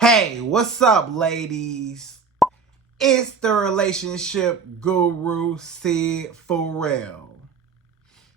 Hey, what's up, ladies? It's the relationship guru, SyddFerrell.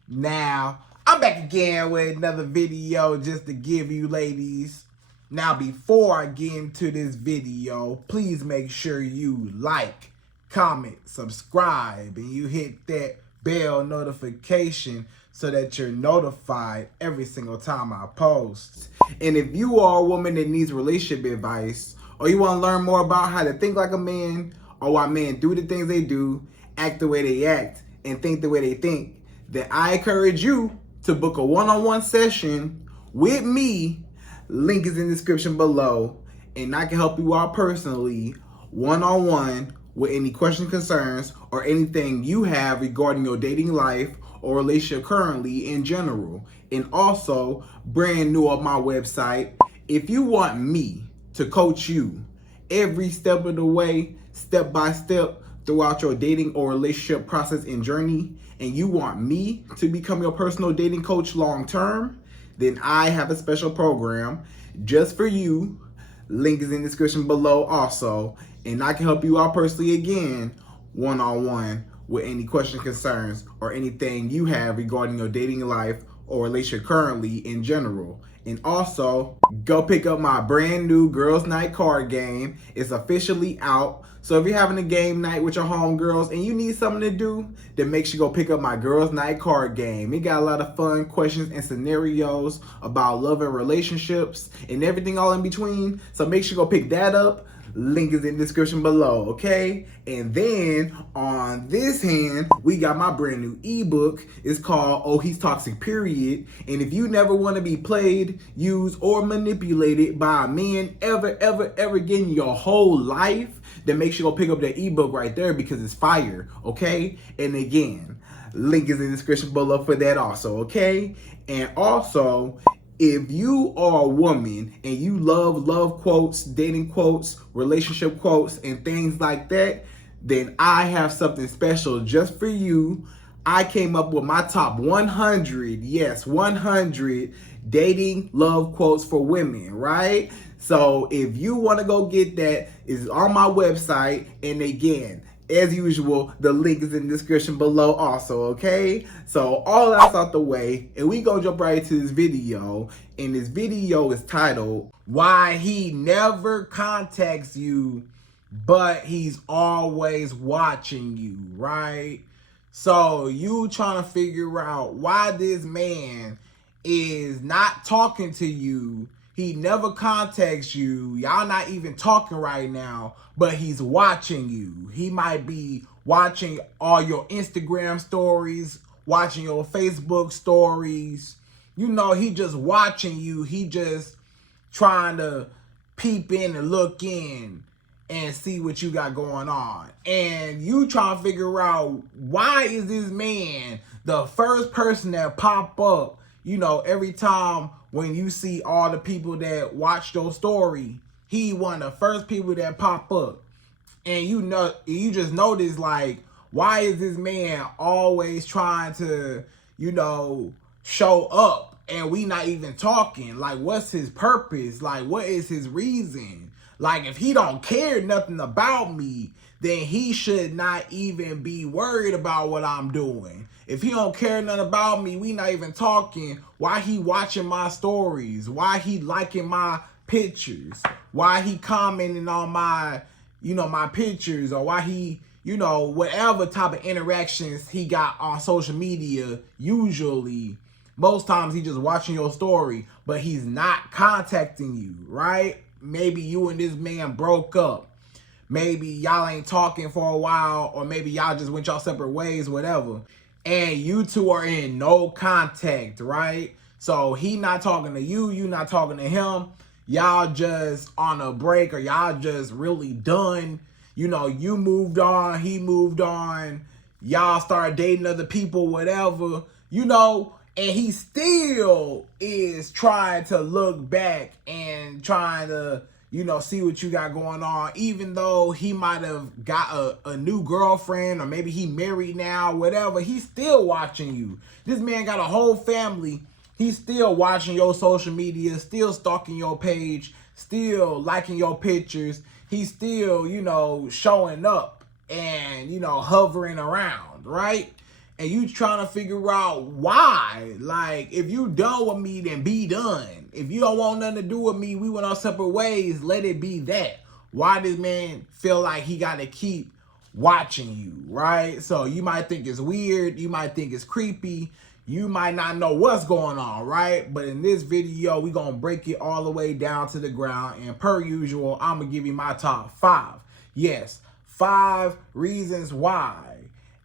Now, I'm back again with another video just to give you ladies. Now, before I get into this video, please make sure you like, comment, subscribe, and you hit that bell notification so that you're notified every single time I post. And if you are a woman that needs relationship advice, or you want to learn more about how to think like a man, or why men do the things they do, act the way they act, and think the way they think, then I encourage you to book a one-on-one session with me. Link is in the description below, and I can help you out personally, one-on-one, with any questions, concerns, or anything you have regarding your dating life or relationship currently in general. And also, brand new on my website, if you want me to coach you every step of the way, step by step, throughout your dating or relationship process and journey, and you want me to become your personal dating coach long term, then I have a special program just for you. Link is in the description below also, and I can help you out personally again, one-on-one, with any questions, concerns, or anything you have regarding your dating life or relationship currently in general. And also, go pick up my brand new Girls Night card game. It's officially out. So if you're having a game night with your homegirls and you need something to do, then make sure you go pick up my Girls Night card game. It got a lot of fun questions and scenarios about love and relationships and everything all in between. So make sure you go pick that up. Link is in the description below, okay? And then on this hand, we got my brand new ebook. It's called Oh He's Toxic Period. And if you never want to be played, used, or manipulated by a man ever again in your whole life, then make sure you go pick up that ebook right there because it's fire, okay? And again, link is in the description below for that also, okay? And also, if you are a woman and you love quotes, dating quotes, relationship quotes, and things like that, then I have something special just for you. I came up with my top 100, yes, 100 dating love quotes for women, right? So if you want to go get that, it's on my website. And again, as usual, the link is in the description below also, okay? So all that's out the way, and we gonna jump right into this video. And this video is titled, Why He Never Contacts You, But He's Always Watching You, right? So you trying to figure out why this man is not talking to you. He never contacts you. Y'all not even talking right now, but he's watching you. He might be watching all your Instagram stories, watching your Facebook stories. You know, he just watching you. He just trying to peep in and look in and see what you got going on. And you trying to figure out, why is this man the first person that pop up, you know, every time when you see all the people that watch your story? He one of the first people that pop up. And you know, you just notice, like, why is this man always trying to, you know, show up and we not even talking? Like, what's his purpose? Like, what is his reason? Like, if he don't care nothing about me, then he should not even be worried about what I'm doing. If he don't care nothing about me, we not even talking, why he watching my stories? Why he liking my pictures? Why he commenting on my, you know, my pictures? Or why he, you know, whatever type of interactions he got on social media, usually, most times he just watching your story, but he's not contacting you, right? Maybe you and this man broke up. Maybe y'all ain't talking for a while, or maybe y'all just went y'all separate ways, whatever. And you two are in no contact, right? So he not talking to you, you not talking to him. Y'all just on a break, or y'all just really done. You know, you moved on, he moved on. Y'all started dating other people, whatever. You know, and he still is trying to look back and trying to, you know, see what you got going on, even though he might have got a new girlfriend, or maybe he married now, whatever. He's still watching you. This man got a whole family. He's still watching your social media, still stalking your page, still liking your pictures. He's still, showing up and, hovering around, right? And you trying to figure out why. Like, if you done with me, then be done. If you don't want nothing to do with me, we went our separate ways, let it be that. Why does man feel like he got to keep watching you, right? So you might think it's weird. You might think it's creepy. You might not know what's going on, right? But in this video, we're going to break it all the way down to the ground. And per usual, I'm going to give you my top 5. Yes, 5 reasons why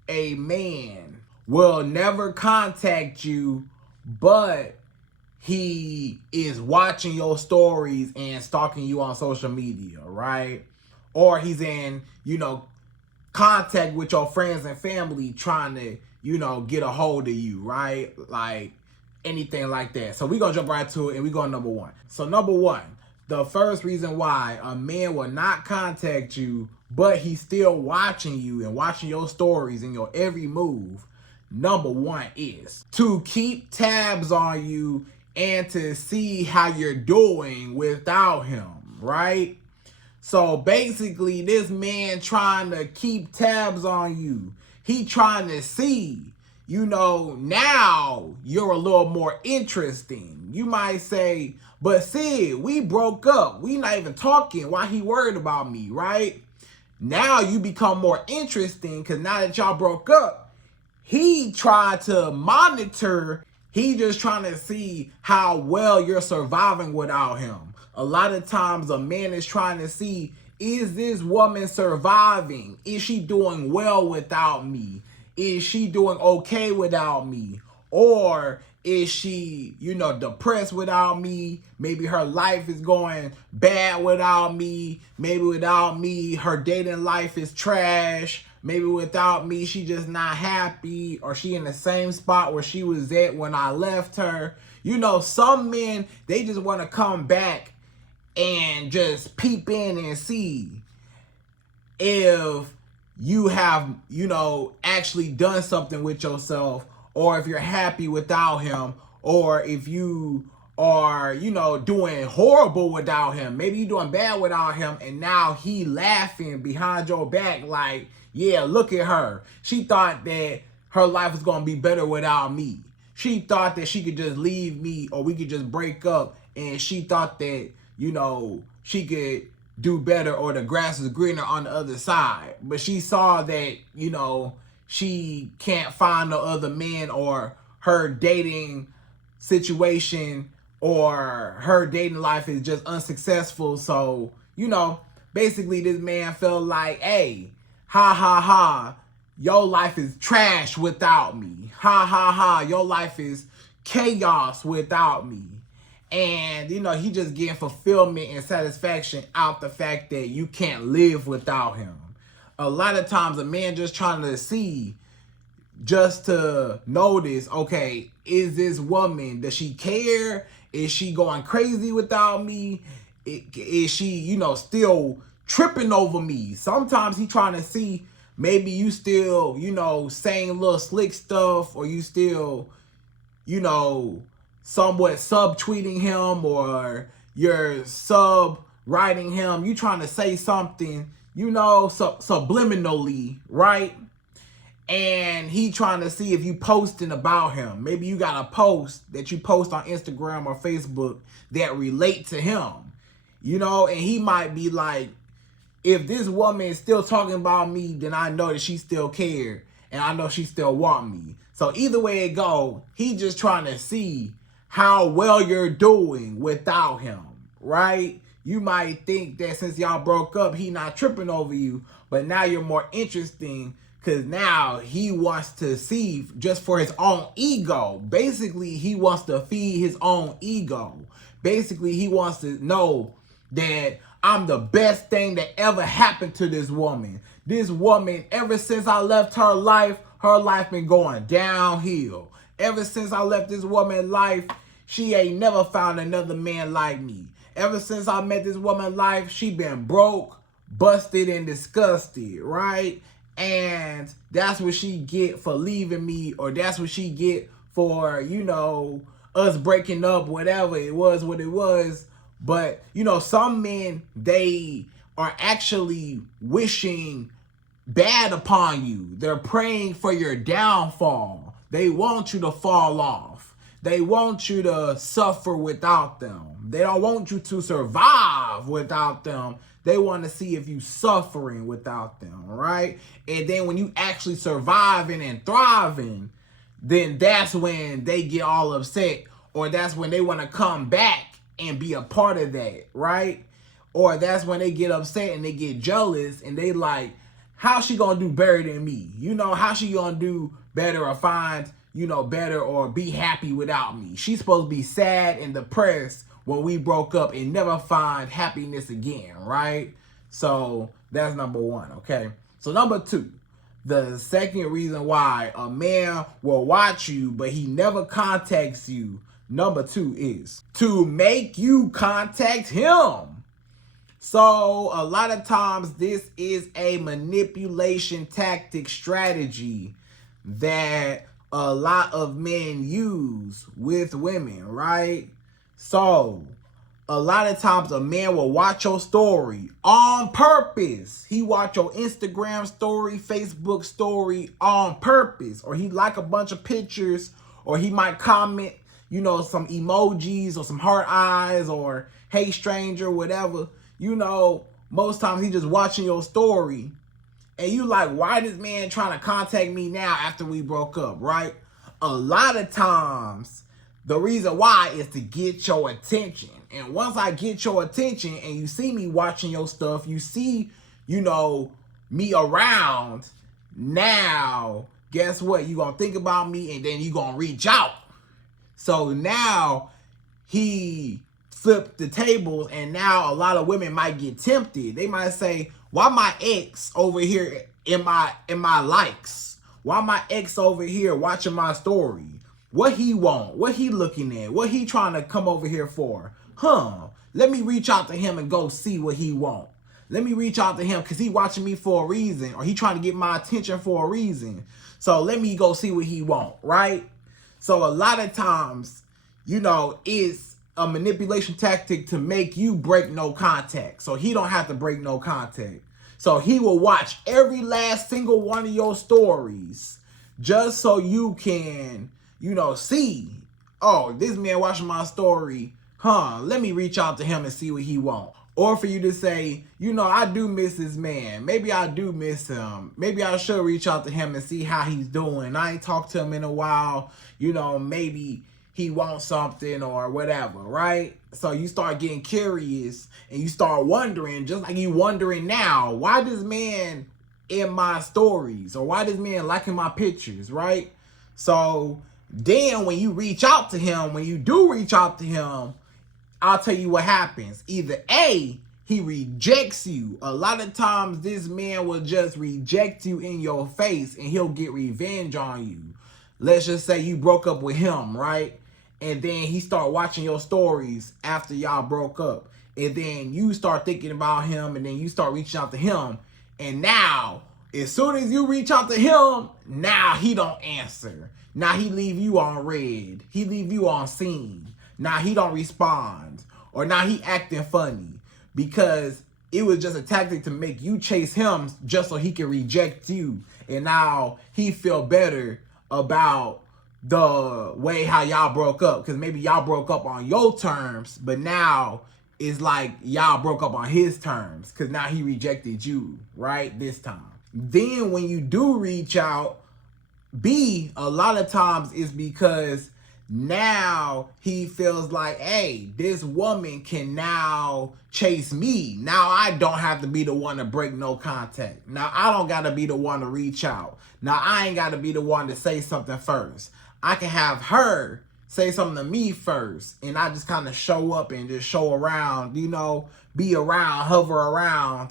a man will never contact you, but he is watching your stories and stalking you on social media, right? Or he's in, contact with your friends and family trying to, get a hold of you, right? Like anything like that. So we're going to jump right to it and we're going to number 1. So number 1, the first reason why a man will not contact you, but he's still watching you and watching your stories and your every move. Number 1 is to keep tabs on you and to see how you're doing without him, right? So basically, this man trying to keep tabs on you. He trying to see, now you're a little more interesting. You might say, but Syd, we broke up. We not even talking. Why he worried about me, right? Now you become more interesting because now that y'all broke up, he tried to monitor. He just trying to see how well you're surviving without him. A lot of times a man is trying to see, is this woman surviving? Is she doing well without me? Is she doing okay without me? Or is she, depressed without me? Maybe her life is going bad without me. Maybe without me, her dating life is trash. Maybe without me, she just not happy, or she in the same spot where she was at when I left her. Some men, they just want to come back and just peep in and see if you have, actually done something with yourself, or if you're happy without him, or if you are, doing horrible without him. Maybe you're doing bad without him, and now he laughing behind your back like, yeah, look at her. She thought that her life was going to be better without me. She thought that she could just leave me or we could just break up, and she thought that, she could do better or the grass is greener on the other side. But she saw that, she can't find no other man, or her dating situation or her dating life is just unsuccessful. So, basically this man felt like, hey, ha ha ha, your life is trash without me. Ha ha ha, your life is chaos without me. And, he just getting fulfillment and satisfaction out the fact that you can't live without him. A lot of times a man just trying to see, just to notice, okay, is this woman, does she care? Is she going crazy without me? Is she, still tripping over me? Sometimes he trying to see, maybe you still, saying little slick stuff, or you still, somewhat subtweeting him, or you're sub-writing him. You trying to say something, subliminally, right? And he trying to see if you posting about him. Maybe you got a post that you post on Instagram or Facebook that relate to him, and he might be like, if this woman is still talking about me, then I know that she still cared, and I know she still want me. So either way it go, he just trying to see how well you're doing without him, right? You might think that since y'all broke up, he not tripping over you, but now you're more interesting because now he wants to see just for his own ego. Basically, he wants to feed his own ego. Basically, he wants to know that I'm the best thing that ever happened to this woman. This woman, ever since I left her life been going downhill. Ever since I left this woman life, she ain't never found another man like me. Ever since I met this woman life, she been broke, busted, and disgusted, right? And that's what she get for leaving me, or that's what she get for, us breaking up, whatever it was, what it was. But, some men, they are actually wishing bad upon you. They're praying for your downfall. They want you to fall off. They want you to suffer without them. They don't want you to survive without them. They want to see if you suffering without them, right? And then when you actually surviving and thriving, then that's when they get all upset, or that's when they want to come back and be a part of that, right? Or that's when they get upset and they get jealous and they like, how she gonna do better than me? How she gonna do better or find, better or be happy without me? She's supposed to be sad and depressed when we broke up and never find happiness again, right? So that's number one, okay? So number two, the second reason why a man will watch you but he never contacts you, number two, is to make you contact him. So a lot of times this is a manipulation tactic strategy that a lot of men use with women, right? So a lot of times a man will watch your story on purpose. He watch your Instagram story, Facebook story on purpose. Or he like a bunch of pictures, or he might comment, some emojis or some heart eyes or hey stranger, whatever. Most times he just watching your story and you like, why this man trying to contact me now after we broke up, right? A lot of times the reason why is to get your attention. And once I get your attention and you see me watching your stuff, you see, me around, now, guess what? You gonna think about me and then you gonna reach out. So now he flipped the tables, and now a lot of women might get tempted. They might say, why my ex over here in my likes? Why my ex over here watching my story? What he want? What he looking at? What he trying to come over here for? Let me reach out to him and go see what he want. Let me reach out to him because he watching me for a reason, or he trying to get my attention for a reason. So let me go see what he want, right? So a lot of times, it's a manipulation tactic to make you break no contact. So he don't have to break no contact. So he will watch every last single one of your stories just so you can, see, oh, this man watching my story, let me reach out to him and see what he want. Or for you to say, I do miss this man. Maybe I do miss him. Maybe I should reach out to him and see how he's doing. I ain't talked to him in a while. Maybe he wants something or whatever, right? So you start getting curious and you start wondering, just like you wondering now, why this man in my stories, or why this man liking my pictures, right? So then when you reach out to him, when you do reach out to him, I'll tell you what happens. Either A, he rejects you. A lot of times this man will just reject you in your face and he'll get revenge on you. Let's just say you broke up with him, right? And then he start watching your stories after y'all broke up. And then you start thinking about him, and then you start reaching out to him. And now, as soon as you reach out to him, now he don't answer. Now he leave you on red. He leave you on scene. Now he don't respond. Or now he acting funny. Because it was just a tactic to make you chase him just so he can reject you. And now he feel better about the way how y'all broke up, because maybe y'all broke up on your terms, but now it's like y'all broke up on his terms because now he rejected you, right, this time. Then when you do reach out, B, a lot of times it's because now he feels like, hey, this woman can now chase me. Now I don't have to be the one to break no contact. Now I don't got to be the one to reach out. Now I ain't got to be the one to say something first. I can have her say something to me first, and I just kind of show up and just show around, be around, hover around,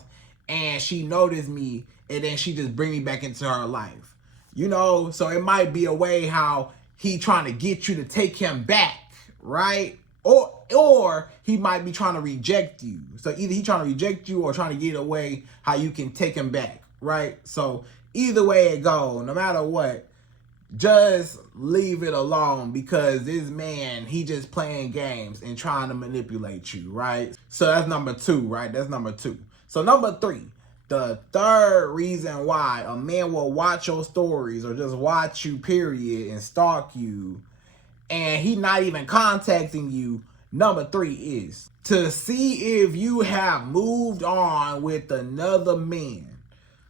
and she noticed me, and then she just bring me back into her life. So it might be a way how he trying to get you to take him back, right? Or he might be trying to reject you. So either he trying to reject you or trying to get away how you can take him back, right? So either way it go, no matter what, just leave it alone, because this man, he just playing games and trying to manipulate you, right? So that's number 2, right? That's number 2. So number 3, the third reason why a man will watch your stories or just watch you, period, and stalk you, and he not even contacting you, number 3 is to see if you have moved on with another man.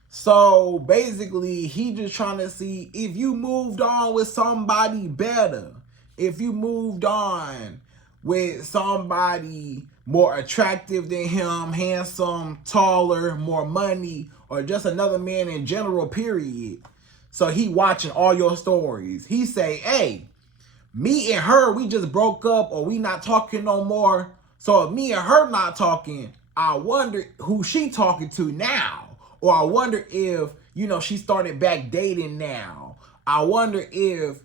So basically, he just trying to see if you moved on with somebody better. If you moved on with somebody more attractive than him, handsome, taller, more money, or just another man in general, period. So he watching all your stories. He say, hey, me and her, we just broke up, or we not talking no more. So if me and her not talking, I wonder who she talking to now. Or I wonder if, she started back dating now. I wonder if,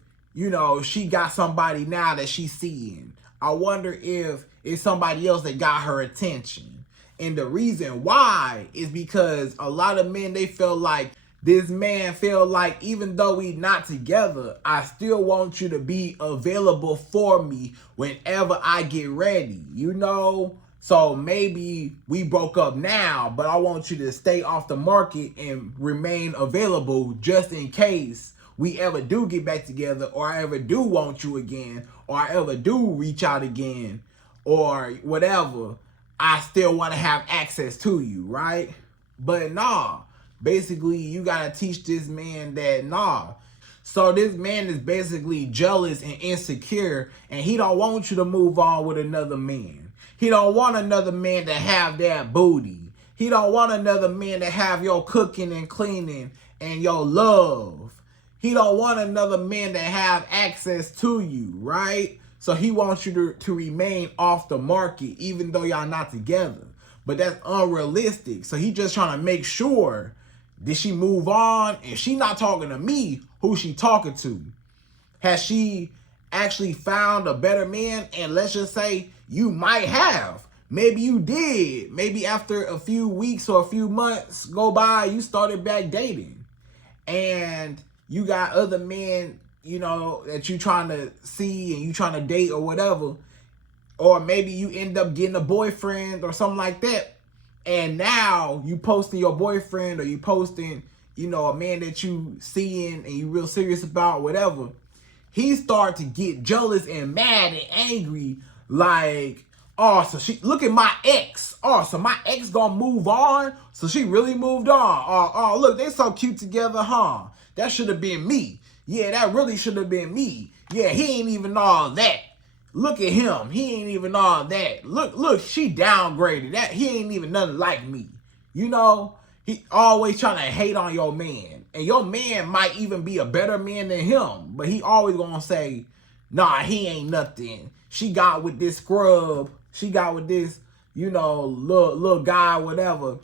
she got somebody now that she's seeing. I wonder if it's somebody else that got her attention. And the reason why is because a lot of men, they feel like this man feel like, even though we not together, I still want you to be available for me whenever I get ready, So maybe we broke up now, but I want you to stay off the market and remain available just in case we ever do get back together, or I ever do want you again, or I ever do reach out again, or whatever. I still want to have access to you, right? But nah, basically you got to teach this man that nah. So this man is basically jealous and insecure, and he don't want you to move on with another man. He don't want another man to have that booty. He don't want another man to have your cooking and cleaning and your love. He don't want another man to have access to you, right? So he wants you to remain off the market, even though y'all not together. But that's unrealistic. So he just trying to make sure, did she move on? If she not talking to me, who she talking to? Has she actually found a better man? And let's just say you might have. Maybe you did. Maybe after a few weeks or a few months go by, you started back dating. And you got other men, that you trying to see and you trying to date or whatever. Or maybe you end up getting a boyfriend or something like that. And now you posting your boyfriend, or you posting, a man that you seeing and you real serious about, whatever. He start to get jealous and mad and angry, like, oh, so she, look at my ex. Oh, so my ex gonna move on? So she really moved on. Oh, look, they so cute together, huh? That should have been me. Yeah, that really should have been me. Yeah, he ain't even all that. Look at him. He ain't even all that. Look, she downgraded. That he ain't even nothing like me. He always trying to hate on your man. And your man might even be a better man than him. But he always gonna say, nah, he ain't nothing. She got with this scrub. She got with this, little guy, whatever.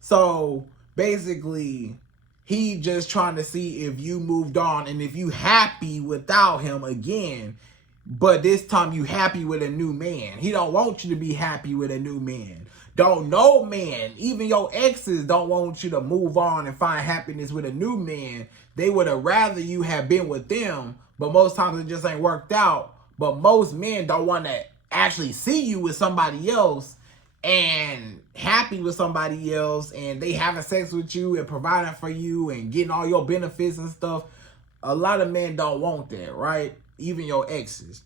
So basically, he just trying to see if you moved on and if you happy without him again. But this time you happy with a new man. He don't want you to be happy with a new man. No man, even your exes don't want you to move on and find happiness with a new man. They would have rather you have been with them, but most times it just ain't worked out. But most men don't want to actually see you with somebody else and happy with somebody else, and they having sex with you and providing for you and getting all your benefits and stuff. A lot of men don't want that, right? Even your exes.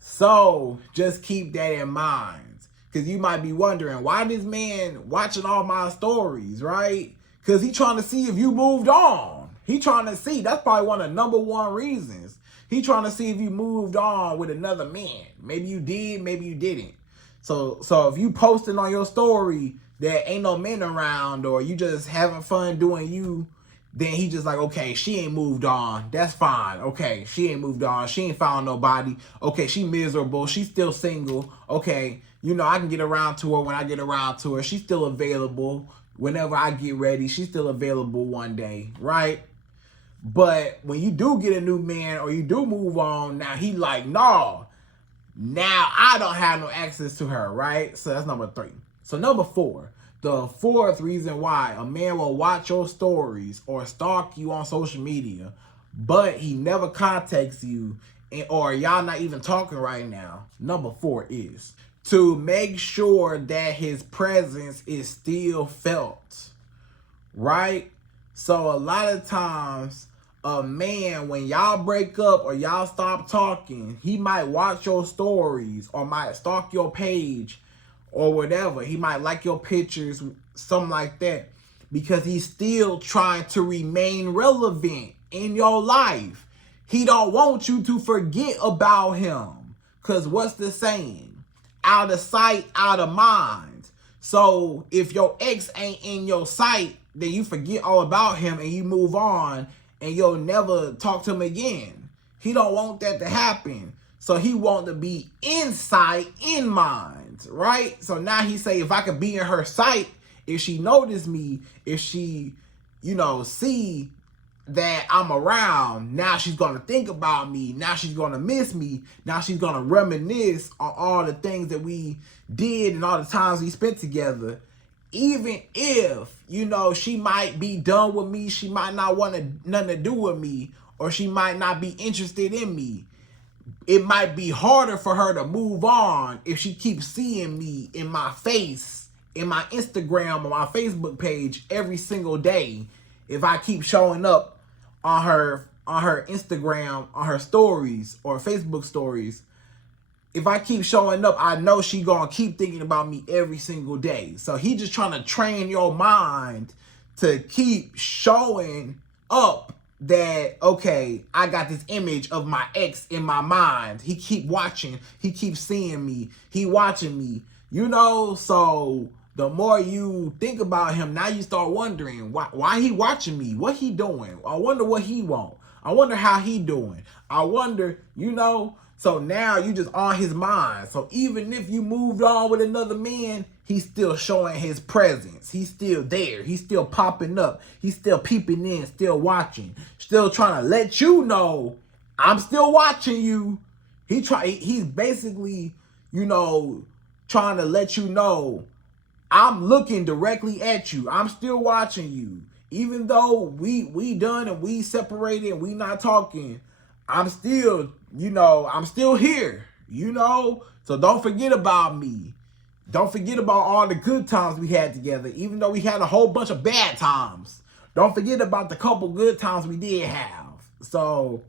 So just keep that in mind. Because you might be wondering, why this man watching all my stories, right? Because he trying to see if you moved on. He trying to see. That's probably one of the number one reasons. He trying to see if you moved on with another man. Maybe you did, maybe you didn't. So if you posting on your story that ain't no men around, or you just having fun doing you, then he just like, okay, she ain't moved on. That's fine. Okay, she ain't moved on. She ain't found nobody. Okay, she miserable. She's still single. Okay, I can get around to her when I get around to her. She's still available whenever I get ready. She's still available one day, right? But when you do get a new man or you do move on, now he like, no, now I don't have no access to her, right? So that's number 3. So number 4. The fourth reason why a man will watch your stories or stalk you on social media, but he never contacts you, or y'all not even talking right now. Number 4 is to make sure that his presence is still felt, right? So a lot of times, a man, when y'all break up or y'all stop talking, he might watch your stories or might stalk your page or whatever. He might like your pictures, something like that, because he's still trying to remain relevant in your life. He don't want you to forget about him, because what's the saying? Out of sight, out of mind. So if your ex ain't in your sight, then you forget all about him and you move on and you'll never talk to him again. He don't want that to happen. So he want to be in sight, in mind, right? So now he say, if I could be in her sight, if she notice me, if she, see that I'm around, now she's going to think about me. Now she's going to miss me. Now she's going to reminisce on all the things that we did and all the times we spent together. Even if, she might be done with me, she might not want nothing to do with me, or she might not be interested in me. It might be harder for her to move on if she keeps seeing me in my face, in my Instagram or my Facebook page every single day. If I keep showing up on her Instagram, on her stories or Facebook stories, if I keep showing up, I know she gonna keep thinking about me every single day. So he just trying to train your mind to keep showing up that, okay, I got this image of my ex in my mind. He keep watching, he keeps seeing me, he watching me, so the more you think about him, now you start wondering, why he watching me? What he doing? I wonder what he want. I wonder how he doing. I wonder, so now you just on his mind. So even if you moved on with another man, he's still showing his presence. He's still there. He's still popping up. He's still peeping in, still watching, still trying to let you know, I'm still watching you. He's basically, trying to let you know, I'm looking directly at you. I'm still watching you. Even though we done and we separated and we not talking, I'm still, I'm still here, So don't forget about me. Don't forget about all the good times we had together, even though we had a whole bunch of bad times. Don't forget about the couple good times we did have. So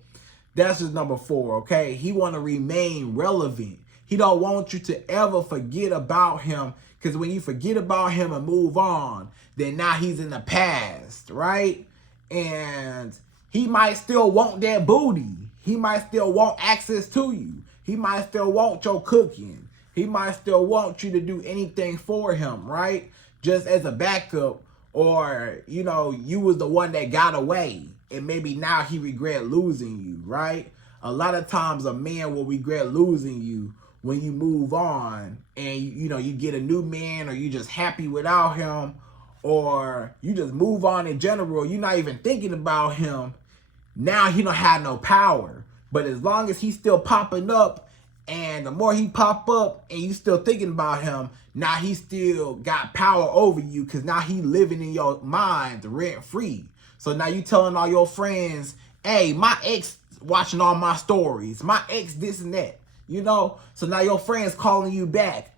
that's just number 4, okay? He want to remain relevant. He don't want you to ever forget about him, because when you forget about him and move on, then now he's in the past, right? And he might still want that booty. He might still want access to you. He might still want your cooking. He might still want you to do anything for him, right? Just as a backup, or, you was the one that got away, and maybe now he regret losing you, right? A lot of times a man will regret losing you when you move on and, you get a new man, or you just happy without him, or you just move on in general. You're not even thinking about him. Now he don't have no power. But as long as he's still popping up, and the more he pop up and you still thinking about him, now he still got power over you, because now he living in your mind rent free. So now you telling all your friends, hey, my ex watching all my stories. My ex this and that. So now your friends calling you back.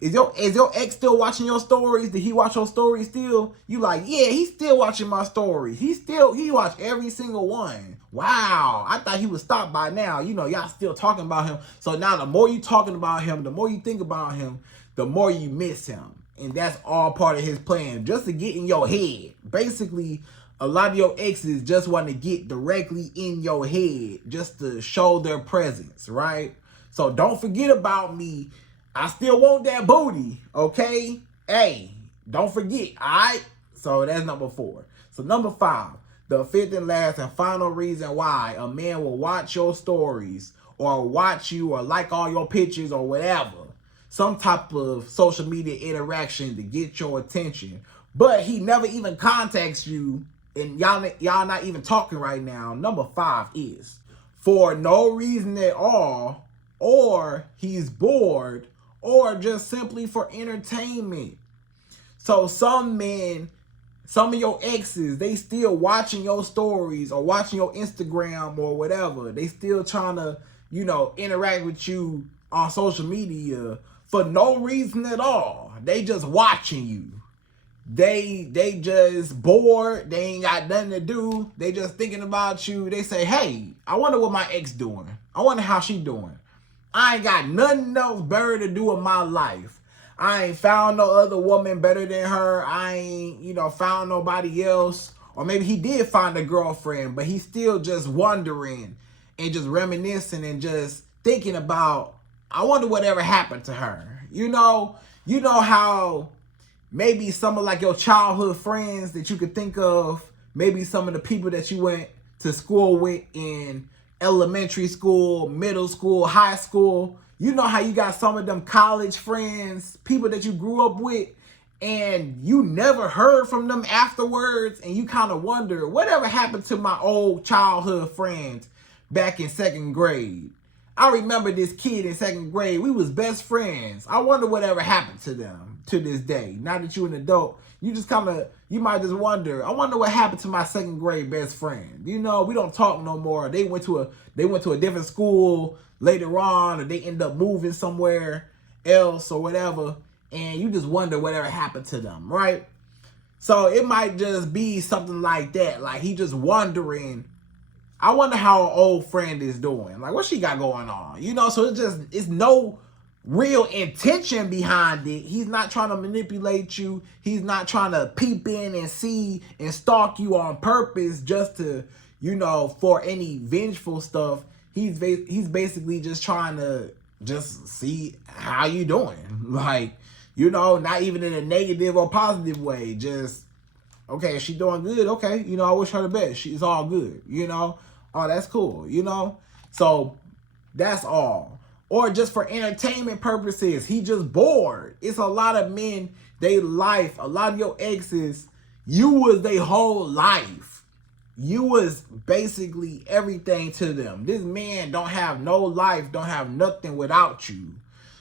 Is your ex still watching your stories? Did he watch your stories still? You like, yeah, he's still watching my stories. He watched every single one. Wow, I thought he would stop by now. Y'all still talking about him. So now the more you talking about him, the more you think about him, the more you miss him. And that's all part of his plan, just to get in your head. Basically, a lot of your exes just want to get directly in your head, just to show their presence, right? So don't forget about me. I still want that booty, okay? Hey, don't forget, all right? So that's number 4. So number 5, the 5th and last and final reason why a man will watch your stories, or watch you, or like all your pictures, or whatever, some type of social media interaction to get your attention, but he never even contacts you, and y'all not even talking right now. Number 5 is for no reason at all, or he's bored, or just simply for entertainment. So some men Some of your exes, they still watching your stories or watching your Instagram or whatever. They still trying to, interact with you on social media for no reason at all. They just watching you. They just bored. They ain't got nothing to do. They just thinking about you. They say, hey, I wonder what my ex doing. I wonder how she doing. I ain't got nothing else better to do in my life. I ain't found no other woman better than her. I ain't, found nobody else. Or maybe he did find a girlfriend, but he's still just wondering and just reminiscing and just thinking about, I wonder whatever happened to her. You know how maybe some of like your childhood friends that you could think of, maybe some of the people that you went to school with in elementary school, middle school, high school. You know how you got some of them college friends, people that you grew up with, and you never heard from them afterwards, and you kind of wonder, whatever happened to my old childhood friends back in second grade? I remember this kid in second grade. We was best friends. I wonder whatever happened to them to this day. Now that you're an adult, you might just wonder, I wonder what happened to my second grade best friend. We don't talk no more. They went to a different school later on, or they end up moving somewhere else or whatever, and you just wonder whatever happened to them, right? So it might just be something like that. Like he just wondering, I wonder how an old friend is doing. Like, what she got going on? So it's no real intention behind it. He's not trying to manipulate you. He's not trying to peep in and see and stalk you on purpose just to, for any vengeful stuff. He's basically just trying to just see how you doing. Like, not even in a negative or positive way. Just, okay, is she doing good? Okay, I wish her the best. She's all good, Oh, that's cool, So that's all. Or just for entertainment purposes, he just bored. It's a lot of men, a lot of your exes, you was their whole life. You was basically everything to them. This man don't have no life, don't have nothing without you.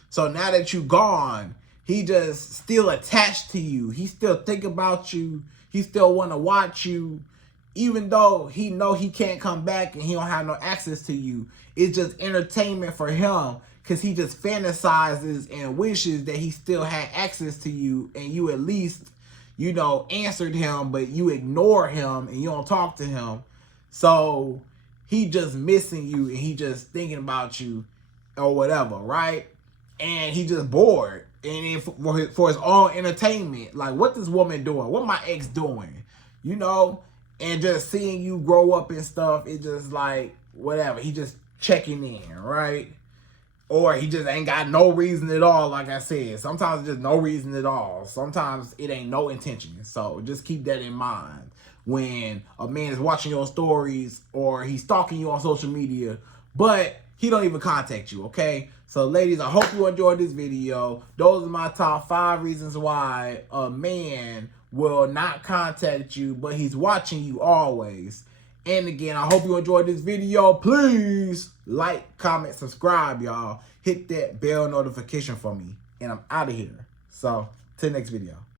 So now that you gone, he just still attached to you. He still think about you. He still want to watch you. Even though he know he can't come back and he don't have no access to you. It's just entertainment for him because he just fantasizes and wishes that he still had access to you and you at least, answered him, but you ignore him and you don't talk to him. So he just missing you and he just thinking about you or whatever, right? And he just bored. And then for his own entertainment, like, what this woman doing? What my ex doing? And just seeing you grow up and stuff, it just like, whatever. He just checking in, right? Or he just ain't got no reason at all, like I said. Sometimes it's just no reason at all. Sometimes it ain't no intention. So just keep that in mind. When a man is watching your stories or he's stalking you on social media, but he don't even contact you, okay? So ladies, I hope you enjoyed this video. Those are my top 5 reasons why a man will not contact you, but he's watching you always. And again, I hope you enjoyed this video. Please like, comment, subscribe, y'all. Hit that bell notification for me. And I'm out of here. So, till next video.